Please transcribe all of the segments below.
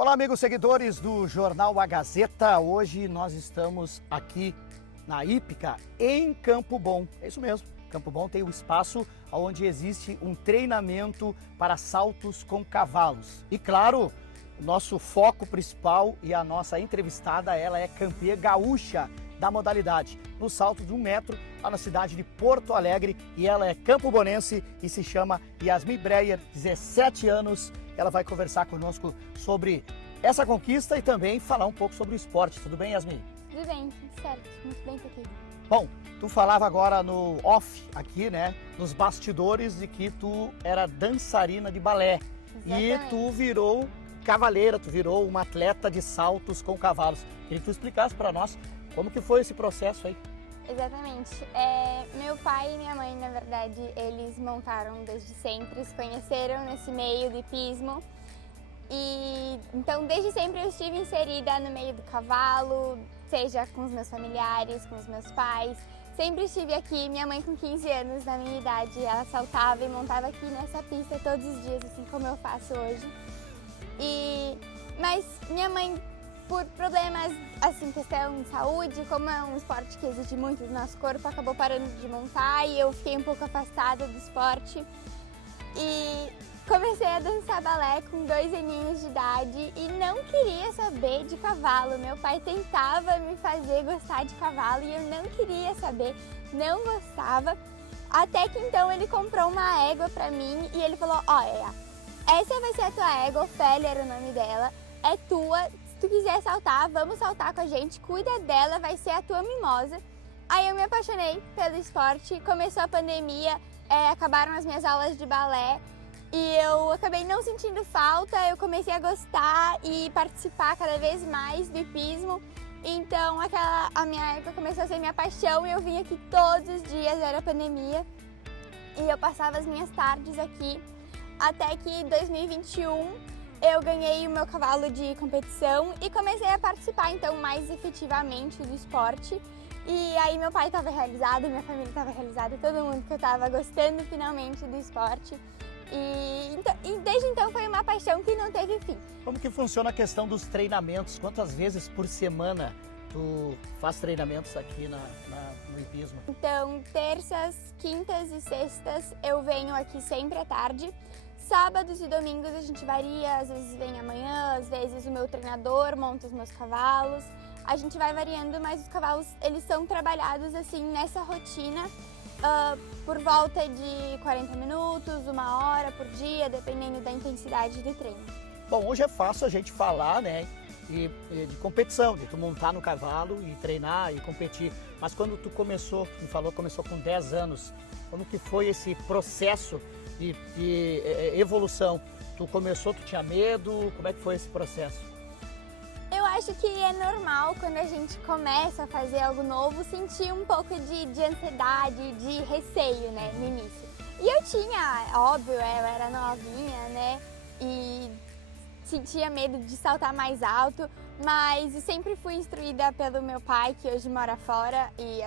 Olá, amigos seguidores do Jornal A Gazeta. Hoje nós estamos aqui na Hípica, em Campo Bom. É isso mesmo, Campo Bom tem um espaço onde existe um treinamento para saltos com cavalos. E claro, o nosso foco principal e a nossa entrevistada, ela é campeã gaúcha da modalidade, no salto de 1 metro, lá na cidade de Porto Alegre, e ela é campobonense e se chama Yasmin Breyer, 17 anos. Ela vai conversar conosco sobre essa conquista e também falar um pouco sobre o esporte. Tudo bem, Yasmin? Tudo bem, tudo certo, muito bem, aqui. Bom, tu falava agora no off aqui, né, nos bastidores, de que tu era dançarina de balé. Exatamente. E tu virou cavaleira, tu virou uma atleta de saltos com cavalos. Queria que tu explicasse para nós como que foi esse processo aí. Exatamente. Meu pai e minha mãe, na verdade, eles montaram desde sempre, se conheceram nesse meio do hipismo. E então, desde sempre eu estive inserida no meio do cavalo, seja com os meus familiares, com os meus pais. Sempre estive aqui, minha mãe com 15 anos, na minha idade, ela saltava e montava aqui nessa pista todos os dias, assim como eu faço hoje. Mas minha mãe, por problemas, assim, questão de saúde, como é um esporte que exige muito do nosso corpo, acabou parando de montar e eu fiquei um pouco afastada do esporte. E comecei a dançar balé com 2 aninhos de idade e não queria saber de cavalo. Meu pai tentava me fazer gostar de cavalo e eu não queria saber, não gostava. Até que então ele comprou uma égua pra mim e ele falou: olha, essa vai ser a tua égua, Ofélia era o nome dela, é tua. Se tu quiser saltar, vamos saltar com a gente, cuida dela, vai ser a tua mimosa. Aí eu me apaixonei pelo esporte, começou a pandemia, acabaram as minhas aulas de balé e eu acabei não sentindo falta, eu comecei a gostar e participar cada vez mais do hipismo. Então a minha época começou a ser minha paixão e eu vim aqui todos os dias, era pandemia, e eu passava as minhas tardes aqui, até que em 2021 eu ganhei o meu cavalo de competição e comecei a participar então mais efetivamente do esporte. E aí meu pai estava realizado, minha família estava realizada, todo mundo que eu estava gostando finalmente do esporte. E desde então foi uma paixão que não teve fim. Como que funciona a questão dos treinamentos? Quantas vezes por semana tu faz treinamentos aqui no hipismo? Então, terças, quintas e sextas eu venho aqui sempre à tarde. Sábados e domingos a gente varia, às vezes vem amanhã, às vezes o meu treinador monta os meus cavalos. A gente vai variando, mas os cavalos eles são trabalhados assim nessa rotina por volta de 40 minutos, 1 hora por dia, dependendo da intensidade do treino. Bom, hoje é fácil a gente falar, né, de competição, de tu montar no cavalo e treinar e competir. Mas quando tu começou, tu me falou, começou com 10 anos, como que foi esse processo de evolução? Tu começou, tu tinha medo? Como é que foi esse processo? Eu acho que é normal quando a gente começa a fazer algo novo sentir um pouco de ansiedade, de receio, né, no início. E eu tinha, óbvio, eu era novinha, né, e sentia medo de saltar mais alto, mas eu sempre fui instruída pelo meu pai, que hoje mora fora, e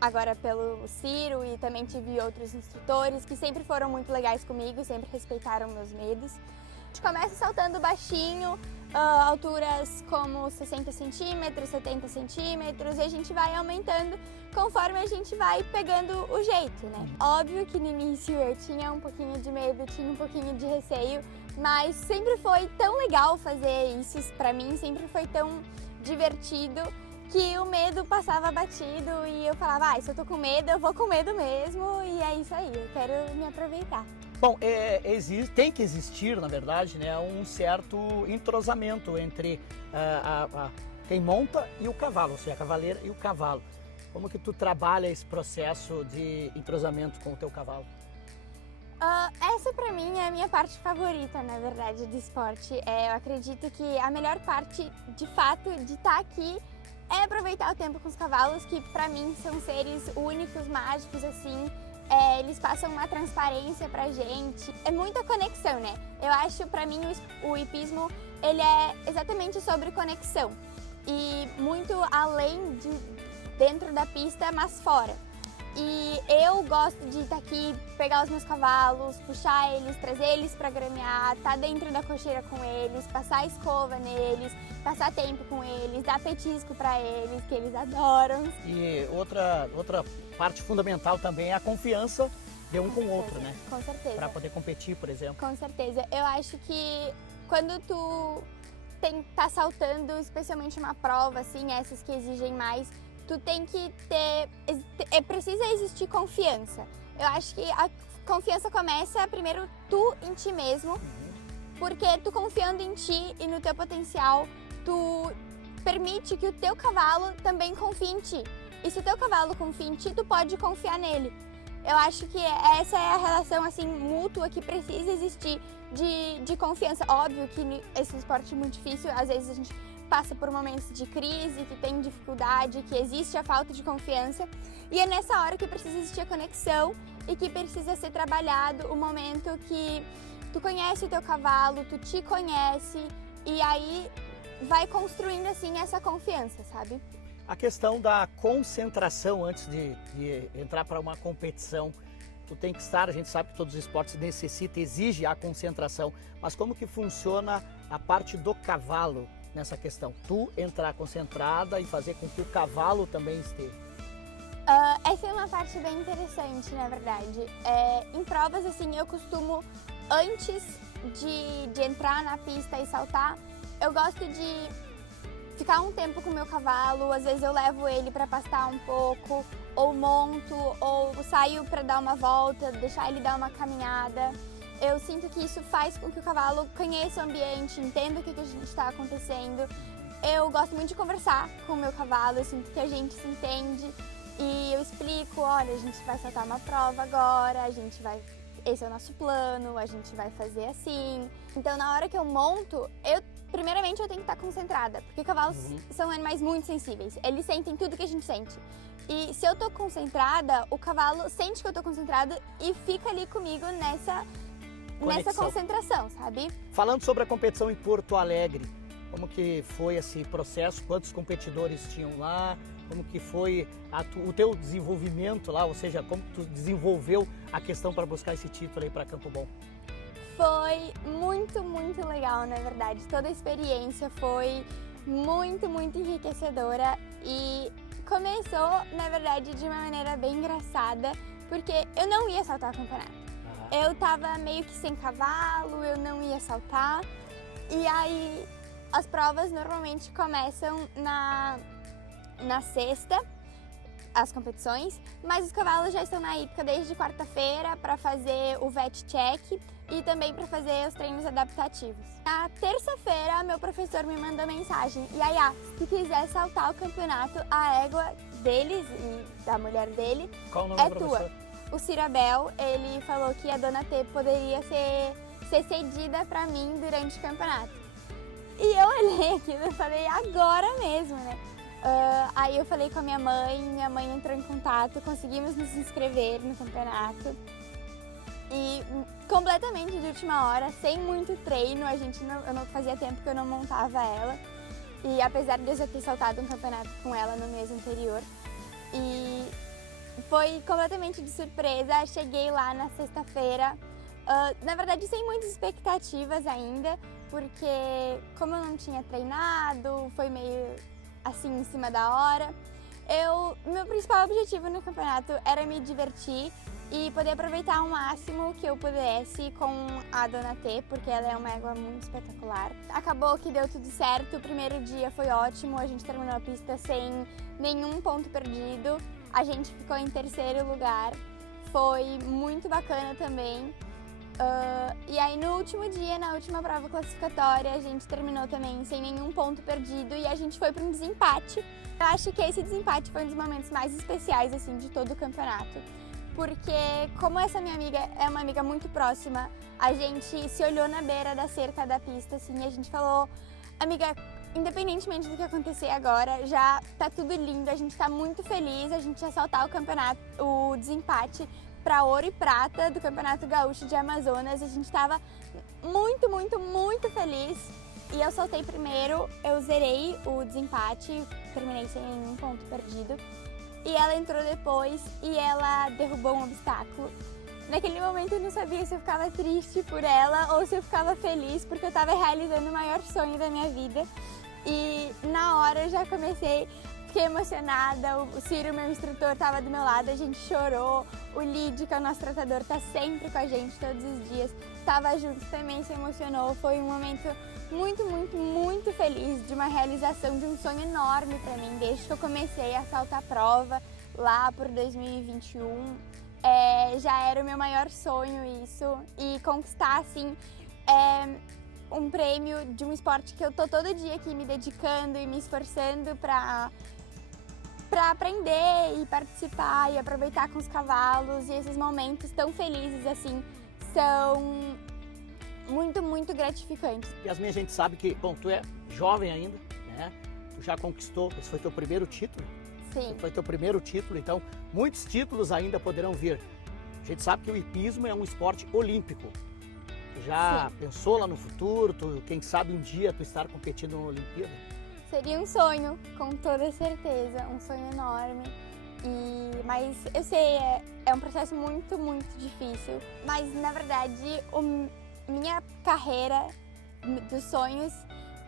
agora pelo Ciro, e também tive outros instrutores que sempre foram muito legais comigo, sempre respeitaram meus medos. A gente começa saltando baixinho, alturas como 60 centímetros, 70 centímetros, e a gente vai aumentando conforme a gente vai pegando o jeito, né? Óbvio que no início eu tinha um pouquinho de medo, tinha um pouquinho de receio, mas sempre foi tão legal fazer isso pra mim, sempre foi tão divertido que o medo passava batido e eu falava, se eu tô com medo, eu vou com medo mesmo, e é isso aí, eu quero me aproveitar. Bom, tem que existir, na verdade, né, um certo entrosamento entre quem monta e o cavalo, ou seja, a cavaleira e o cavalo. Como que tu trabalha esse processo de entrosamento com o teu cavalo? Essa pra mim é a minha parte favorita, na verdade, do esporte. Eu acredito que a melhor parte, de fato, de estar aqui é aproveitar o tempo com os cavalos, que pra mim são seres únicos, mágicos, assim. Eles passam uma transparência pra gente. É muita conexão, né? Eu acho, pra mim, o hipismo, ele é exatamente sobre conexão. E muito além de dentro da pista, mas fora. E eu gosto de estar aqui, pegar os meus cavalos, puxar eles, trazer eles para gramear, estar dentro da cocheira com eles, passar escova neles, passar tempo com eles, dar petisco para eles, que eles adoram. E outra parte fundamental também é a confiança de um com o outro, né? Com certeza. Para poder competir, por exemplo. Com certeza. Eu acho que quando tu tá saltando, especialmente uma prova, assim, essas que exigem mais, tu tem que precisa existir confiança. Eu acho que a confiança começa primeiro tu em ti mesmo, porque tu confiando em ti e no teu potencial, tu permite que o teu cavalo também confie em ti. E se o teu cavalo confia em ti, tu pode confiar nele. Eu acho que essa é a relação assim mútua que precisa existir de confiança. Óbvio que esse esporte é muito difícil, às vezes a gente passa por momentos de crise, que tem dificuldade, que existe a falta de confiança. E é nessa hora que precisa existir a conexão e que precisa ser trabalhado o momento que tu conhece o teu cavalo, tu te conhece e aí vai construindo assim essa confiança, sabe? A questão da concentração antes de entrar para uma competição, tu tem que estar, a gente sabe que todos os esportes necessitam, exige a concentração, mas como que funciona a parte do cavalo nessa questão? Tu entrar concentrada e fazer com que o cavalo também esteja. Essa é uma parte bem interessante, na verdade. Em provas, assim, eu costumo, antes de entrar na pista e saltar, eu gosto de ficar um tempo com o meu cavalo, às vezes eu levo ele para pastar um pouco, ou monto, ou saio para dar uma volta, deixar ele dar uma caminhada. Eu sinto que isso faz com que o cavalo conheça o ambiente, entenda o que a gente está acontecendo. Eu gosto muito de conversar com o meu cavalo, eu sinto que a gente se entende e eu explico, olha, a gente vai saltar uma prova agora, esse é o nosso plano, a gente vai fazer assim. Então na hora que eu monto, primeiramente eu tenho que estar concentrada, porque cavalos são animais muito sensíveis, eles sentem tudo que a gente sente. E se eu tô concentrada, o cavalo sente que eu tô concentrada e fica ali comigo nessa concentração, sabe? Falando sobre a competição em Porto Alegre, como que foi esse processo? Quantos competidores tinham lá? Como que foi o teu desenvolvimento lá? Ou seja, como tu desenvolveu a questão para buscar esse título aí para Campo Bom? Foi muito, muito legal, na verdade. Toda a experiência foi muito, muito enriquecedora e começou, na verdade, de uma maneira bem engraçada, porque eu não ia saltar o campeonato. Eu tava meio que sem cavalo, eu não ia saltar. E aí, as provas normalmente começam na sexta, as competições, mas os cavalos já estão na hípica desde quarta-feira para fazer o vet check e também para fazer os treinos adaptativos. Na terça-feira, meu professor me mandou mensagem: Yaya, se quiser saltar o campeonato, a égua deles e da mulher dele Qual o nome é do tua. professor? O Cirabel, ele falou que a Dona T poderia ser cedida para mim durante o campeonato. E eu olhei aquilo e falei, agora mesmo, né? Aí eu falei com a minha mãe entrou em contato, conseguimos nos inscrever no campeonato. E completamente de última hora, sem muito treino, eu não fazia tempo que eu não montava ela. E apesar de eu já ter saltado um campeonato com ela no mês anterior. E foi completamente de surpresa, cheguei lá na sexta-feira, na verdade sem muitas expectativas ainda, porque como eu não tinha treinado, foi meio assim em cima da hora. Meu principal objetivo no campeonato era me divertir e poder aproveitar o máximo que eu pudesse com a Dona T, porque ela é uma égua muito espetacular. Acabou que deu tudo certo, o primeiro dia foi ótimo, a gente terminou a pista sem nenhum ponto perdido, a gente ficou em terceiro lugar, foi muito bacana também. E aí no último dia, na última prova classificatória, a gente terminou também sem nenhum ponto perdido e a gente foi para um desempate. Eu acho que esse desempate foi um dos momentos mais especiais assim de todo o campeonato, porque como essa minha amiga é uma amiga muito próxima, a gente se olhou na beira da cerca da pista assim, e a gente falou, amiga, independentemente do que acontecer agora, já tá tudo lindo, a gente tá muito feliz, a gente ia saltar o campeonato, o desempate para ouro e prata do Campeonato Gaúcho de Amazonas. A gente estava muito, muito, muito feliz. E eu saltei primeiro, eu zerei o desempate, terminei sem nenhum ponto perdido. e ela entrou depois e ela derrubou um obstáculo. Naquele momento eu não sabia se eu ficava triste por ela ou se eu ficava feliz, porque eu estava realizando o maior sonho da minha vida. E na hora eu já fiquei emocionada, o Ciro, meu instrutor, estava do meu lado, a gente chorou, o Lid, que é o nosso tratador, está sempre com a gente todos os dias, estava junto, também se emocionou, foi um momento muito, muito, muito feliz, de uma realização de um sonho enorme para mim, desde que eu comecei a saltar a prova, lá por 2021, já era o meu maior sonho isso, e conquistar assim um prêmio de um esporte que eu tô todo dia aqui me dedicando e me esforçando para aprender e participar e aproveitar com os cavalos, e esses momentos tão felizes assim são muito, muito gratificantes. Yasmin, a gente sabe que, bom, tu é jovem ainda, né? Tu já conquistou, esse foi teu primeiro título? Sim. Foi teu primeiro título, então muitos títulos ainda poderão vir. A gente sabe que o hipismo é um esporte olímpico. Tu já pensou lá no futuro, quem sabe um dia tu estar competindo na Olimpíada? Seria um sonho, com toda certeza, um sonho enorme. Mas eu sei, é um processo muito, muito difícil. Mas na verdade, minha carreira dos sonhos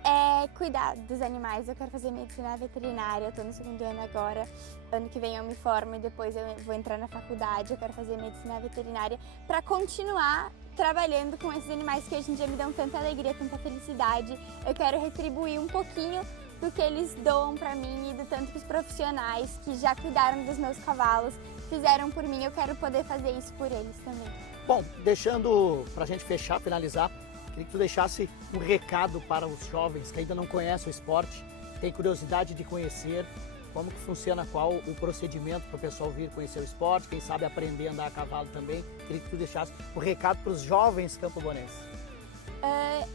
é cuidar dos animais. Eu quero fazer medicina veterinária, eu tô no 2º ano agora. Ano que vem eu me formo e depois eu vou entrar na faculdade. Eu quero fazer medicina veterinária para continuar trabalhando com esses animais que hoje em dia me dão tanta alegria, tanta felicidade. Eu quero retribuir um pouquinho do que eles doam para mim e do tanto que os profissionais que já cuidaram dos meus cavalos fizeram por mim. Eu quero poder fazer isso por eles também. Bom, deixando pra gente fechar, finalizar, queria que tu deixasse um recado para os jovens que ainda não conhecem o esporte, têm curiosidade de conhecer, como que funciona, qual o procedimento para o pessoal vir conhecer o esporte, quem sabe aprender a andar a cavalo também. Queria que tu deixasse um recado para os jovens campobonenses.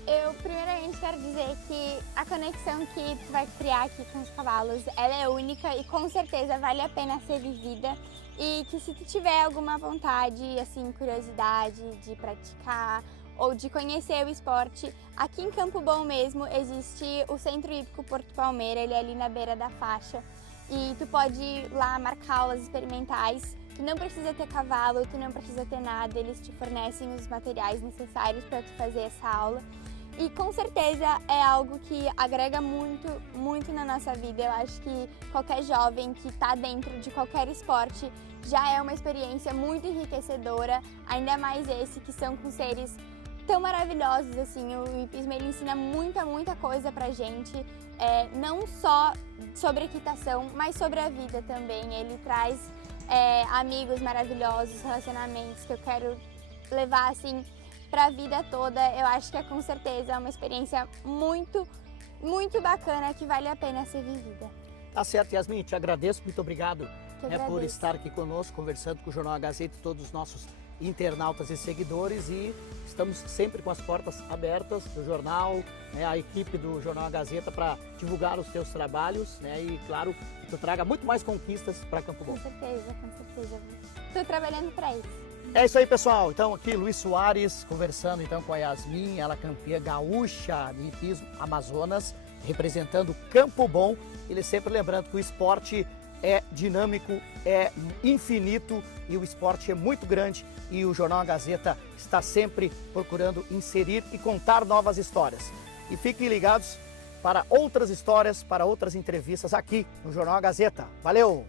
Eu primeiramente quero dizer que a conexão que tu vai criar aqui com os cavalos, ela é única e com certeza vale a pena ser vivida, e que se tu tiver alguma vontade, assim, curiosidade de praticar ou de conhecer o esporte, aqui em Campo Bom mesmo existe o Centro Hípico Porto Palmeira, ele é ali na beira da faixa, e tu pode ir lá marcar aulas experimentais. Tu não precisa ter cavalo, tu não precisa ter nada, eles te fornecem os materiais necessários para tu fazer essa aula. E com certeza é algo que agrega muito, muito na nossa vida. Eu acho que qualquer jovem que está dentro de qualquer esporte já é uma experiência muito enriquecedora, ainda mais esse que são com seres tão maravilhosos assim. O hipismo, ele ensina muita, muita coisa pra gente, não só sobre equitação, mas sobre a vida também. Ele traz amigos maravilhosos, relacionamentos que eu quero levar assim para a vida toda. Eu acho que com certeza é uma experiência muito, muito bacana que vale a pena ser vivida. Tá certo, Yasmin, te agradeço, muito obrigado por agradeço. estar aqui conosco, conversando com o Jornal A Gazeta e todos os nossos internautas e seguidores, e estamos sempre com as portas abertas do jornal, a equipe do Jornal A Gazeta, para divulgar os teus trabalhos, e claro, que tu traga muito mais conquistas para Campo Bom. Com certeza. Estou trabalhando para isso. É isso aí, pessoal. Então aqui Luiz Soares conversando então com a Yasmin, ela campeã gaúcha de hipismo Amazonas, representando Campo Bom. Ele sempre lembrando que o esporte é dinâmico, é infinito e o esporte é muito grande, e o Jornal A Gazeta está sempre procurando inserir e contar novas histórias. E fiquem ligados para outras histórias, para outras entrevistas aqui no Jornal A Gazeta. Valeu!